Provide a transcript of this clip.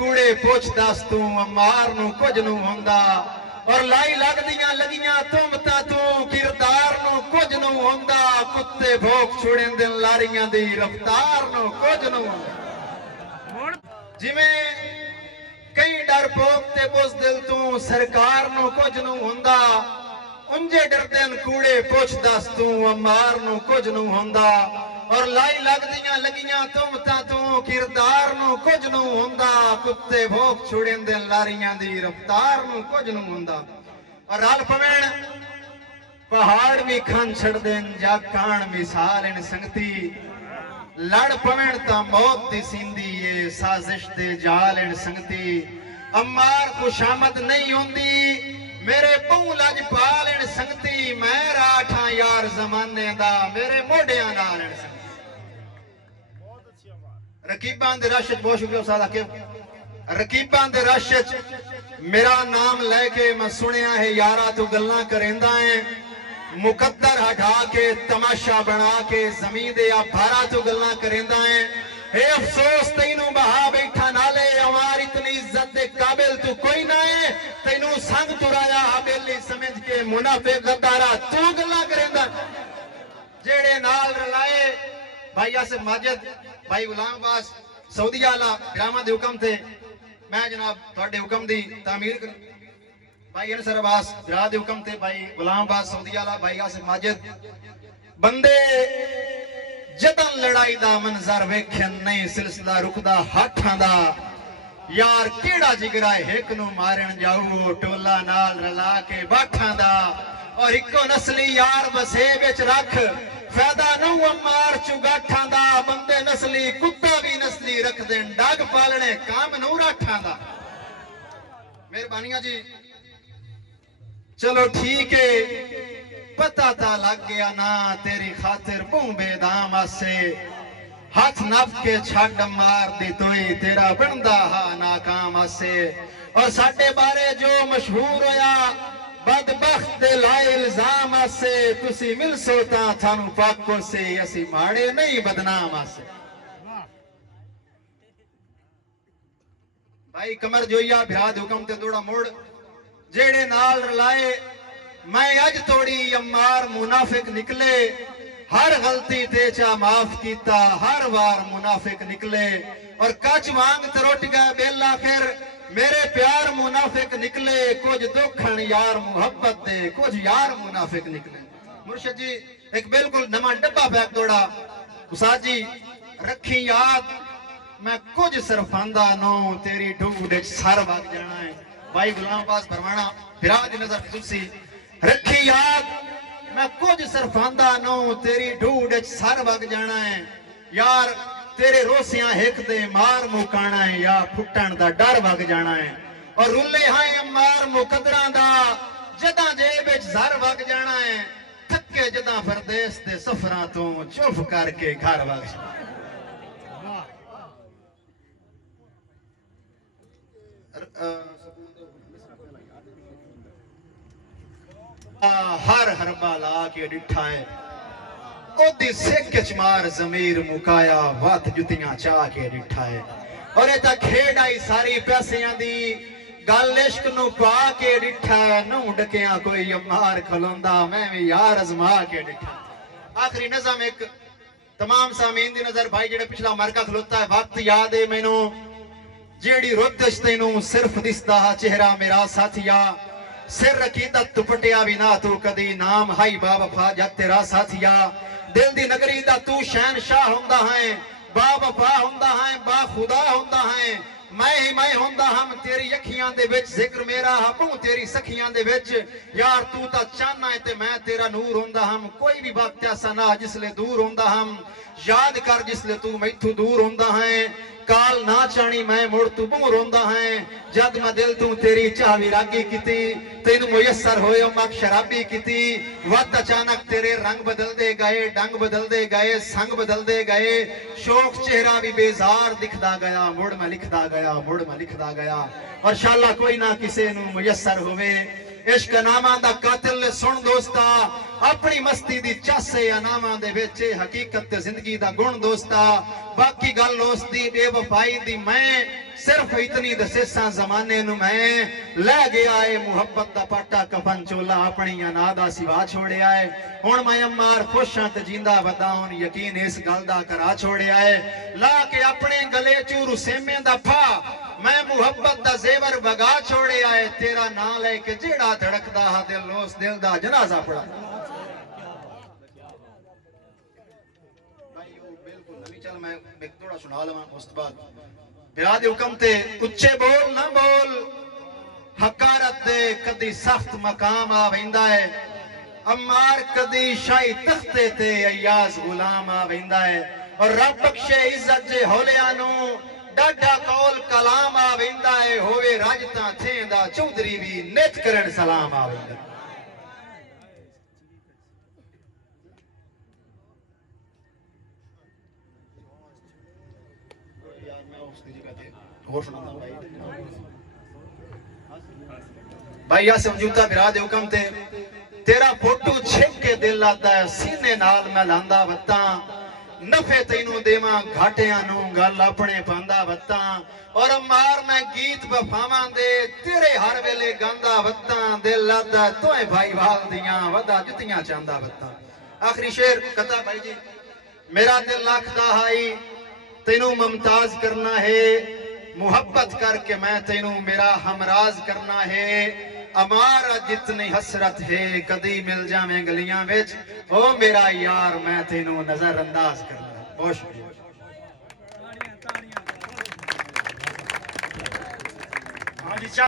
कूड़े पुछ दस तू अम्मार नू कुछ नू हुंदा और लाई लगदियां लगियां तुमता तू किरदार नू कुछ नू हुंदा कुत्ते भोग छुड़ेंदे लारियां दी रफ्तार नू कुछ नू जिवें कई डर पोक ते बुज़दिल तू सरकार नू कुछ नू हुंदा उंजे डरदे कूड़े पुछ दस तू अम्मार नू कुछ नू हुंदा और लाई लगदियां लगियां तुमता तू किरदार नू कुछ नू हुंदा कुत्ते भोग छुड़ेंदे लारियां दी रफ्तार नू कुछ नू हुंदा और रल पवेण पहाड़ भी खान छड़ देन जा कान मिसाल इन संगती लड़ पवेण ता मौत दी सिंधी ये साजिश दे जाल इन संगती अम्मार खुशामद नहीं होंदी मेरे पऊ लजपाल इन संगती मैं राठा यार जमाने दा मेरे मोढियां नाल इन संगती रकीबां दे रश च बहुत शुक्रिया उस्ताद आकिब रकीबां दे रश च मेरा नाम लेके मैं सुनिया है यारा तू गल्लां करेंदा है मुकद्दर हटा के तमाशा बना के जमीन दे भारा तू गल्लां करेंदा है हे अफसोस तैनू बहा बैठा नाले हमारी इतनी इज्जत दे काबिल तू कोई ना है तैनू संग तुराया हवेली समझ के मुनाफिक गद्दारा तू गल्लां करेंदा जेड़े नाल रलाए भाई आसिफ माजिद भाई गुलाम अब्बास सऊदी आला ग्रामा दे हुक्म थे मैं जनाब तुहाडे हुक्म दी तामीर कर भाई अनसर अब्बास बिरा दे हुक्म थे भाई गुलाम अब्बास सऊदी आला भाई आसिफ माजिद बंदे जदन लड़ाई दा मंजर वेखन नहीं सिलसिला रुकदा हाथां दा यार केड़ा जिगरा हिक नू मारन जाऊ टोला नाल रला के बाठां दा और इको नस्ली यार बसे विच रख फायदा नू अम्मार चुगाठां दा बंदे नस्ली कुत्ता भी नस्ली रख देन डग पालने काम नू राठां दा मेहरबानियां जी चलो ठीक है पता ता लग गया ना तेरी खातिर भूबे दाम आसे हाथ नफ के छड़ मार दी तोई तेरा बनदा हा नाकाम आसे और साडे बारे जो मशहूर होया बदबख्त दे लाए इल्जाम आसे तुसी मिल सोता थानू पाको से असी माड़े नहीं बदनाम आसे भाई कमर जोइया बिराद हुक्म ते दौड़ा मोड़ जेड़े नाल रलाए मैं अज तोड़ी अम्मार मुनाफिक निकले हर गलती ते चा माफ कीता हर बार मुनाफिक निकले और कच वांग तरोट गए बेला फिर मेरे प्यार मुनाफिक निकले कुछ दुखन यार मुहब्बत दे कुछ यार मुनाफिक निकले मुर्शिद जी एक बिल्कुल नवा डब्बा पैक दौड़ा उस्ताद जी रखी याद मैं कुछ सरफांदा नो तेरी ढूंढ सर वग जाना है भाई गुलाम अब्बास फरमाना फिरा दी नजर तुसी रखी याद मैं कुछ सरफांदा नो तेरी ढूंढ सर वग जाना है यार तेरे रोसियां हिक दे मार मुकाना है या फुटन दा डर वग जाना है और रुले हाय अम्मार मुकदरा दा जदा जेब विच जर वग जाना है थके जदा परदेस दे सफरां तो चुप करके घर वग हर हरबा ला के डिठा है ओदी सिक च मार जमीर मुकाया वत जुतियां चाह के डिठा है और इह तां खेड आई सारी पैसियां दी गल इश्क नू पा के डिठा है नू डकिया कोई अम्मार खलोंदा मैं भी यार अजमा के डिठा आखिरी नज़म एक तमाम सामीन दी नजर भाई जेड़े पिछला मरका खलोता है वक्त याद है मैनू जेड़ी रुत तैनू सिर्फ दिसदा चेहरा मेरा साथिया सिर रकीदत दुपटिया भी ना तू कदी नाम हाई बाबा जग तेरा साथिया दिल दी नगरी दा तू शहनशाह हुंदा है बाबा हुंदा है बा खुदा हुंदा है मैं ही मैं हुंदा हम तेरी अखियां दे विच जिक्र मेरा हूं तेरी सखियां दे विच यार तू ता चाहना है ते मैं तेरा नूर हुंदा हम कोई भी वक्त ऐसा ना जिसले दूर हुंदा हम याद कर जिसले तू मैथू दूर हुंदा है काल ना चाणी मैं मुड़ तू बूर होंदा है जद मैं दिल तू तेरी चाह विरागी कीती तेन मुयसर होए मक शराबी कीती वत अचानक तेरे रंग बदलदे गए डंग बदलदे गए संग बदलदे गए शौक चेहरा भी बेजार दिखदा गया मुड़ मैं लिखदा गया मुड़ मैं लिखदा गया और शाला कोई ना किसे नू मुयसर होवे इश्क नामा दा कातिल ने सुन दोस्ता अपनी मस्ती दी चासे अनामा दे विच हकीकत ते जिंदगी दा गुण दोस्ता बाकी गल उस दी बेवफाई दी मैं सिर्फ इतनी दसेसा जमाने नु मैं लै गया है मुहब्बत दा पाटा कफन चोला अपनी अना दा सिवा छोड़िया है हुण मैं अम्मार खुश हां ते जिंदा वदाउन यकीन इस गल दा करा छोड़िया है ला के अपने गले चूरू सेमे दा फा मैं मुहब्बत दा जेवर वगा छोड़िया है तेरा नाम लेके जेड़ा धड़कदा हा दिल उस दिल दा जनाजा पड़ा चल मैं एक थोड़ा सुना लवा उस बाद बिरा दे हुक्म ते उच्चे बोल ना बोल हकारत दे कदी सख्त मकाम आ वेंदा है अम्मार कदी शाही तख्ते ते अयाज गुलाम आ वेंदा है और रब बख्शे इज्जत जे होलिया नु डाडा कौल कलाम आ वेंदा है होवे राजता थेंदा चौधरी भी नित करन सलाम आ वेंदा भाई या समझौता बिरा दे हुक्म ते तेरा फोटो छिप के दिल आता है सीने नाल मैं लांदा वत्ता नफे तैनू देवा घाटियां नू गल अपने पांदा वत्ता और मार मैं गीत बफावां दे तेरे हर वेले गांदा वत्ता दिल लादा तोए भाई वाल दियां वदा जुतियां चांदा वत्ता आखिरी शेर कथा भाई जी मेरा दिल लाखदा हाई तेनू मुमताज करना है मुहब्बत करके मैं तेनू मेरा हमराज करना है अमारा जितनी हसरत है कदी मिल जावे गलियां विच ओ मेरा यार मैं तेनू नजरअंदाज करना बहुत शुक्रिया।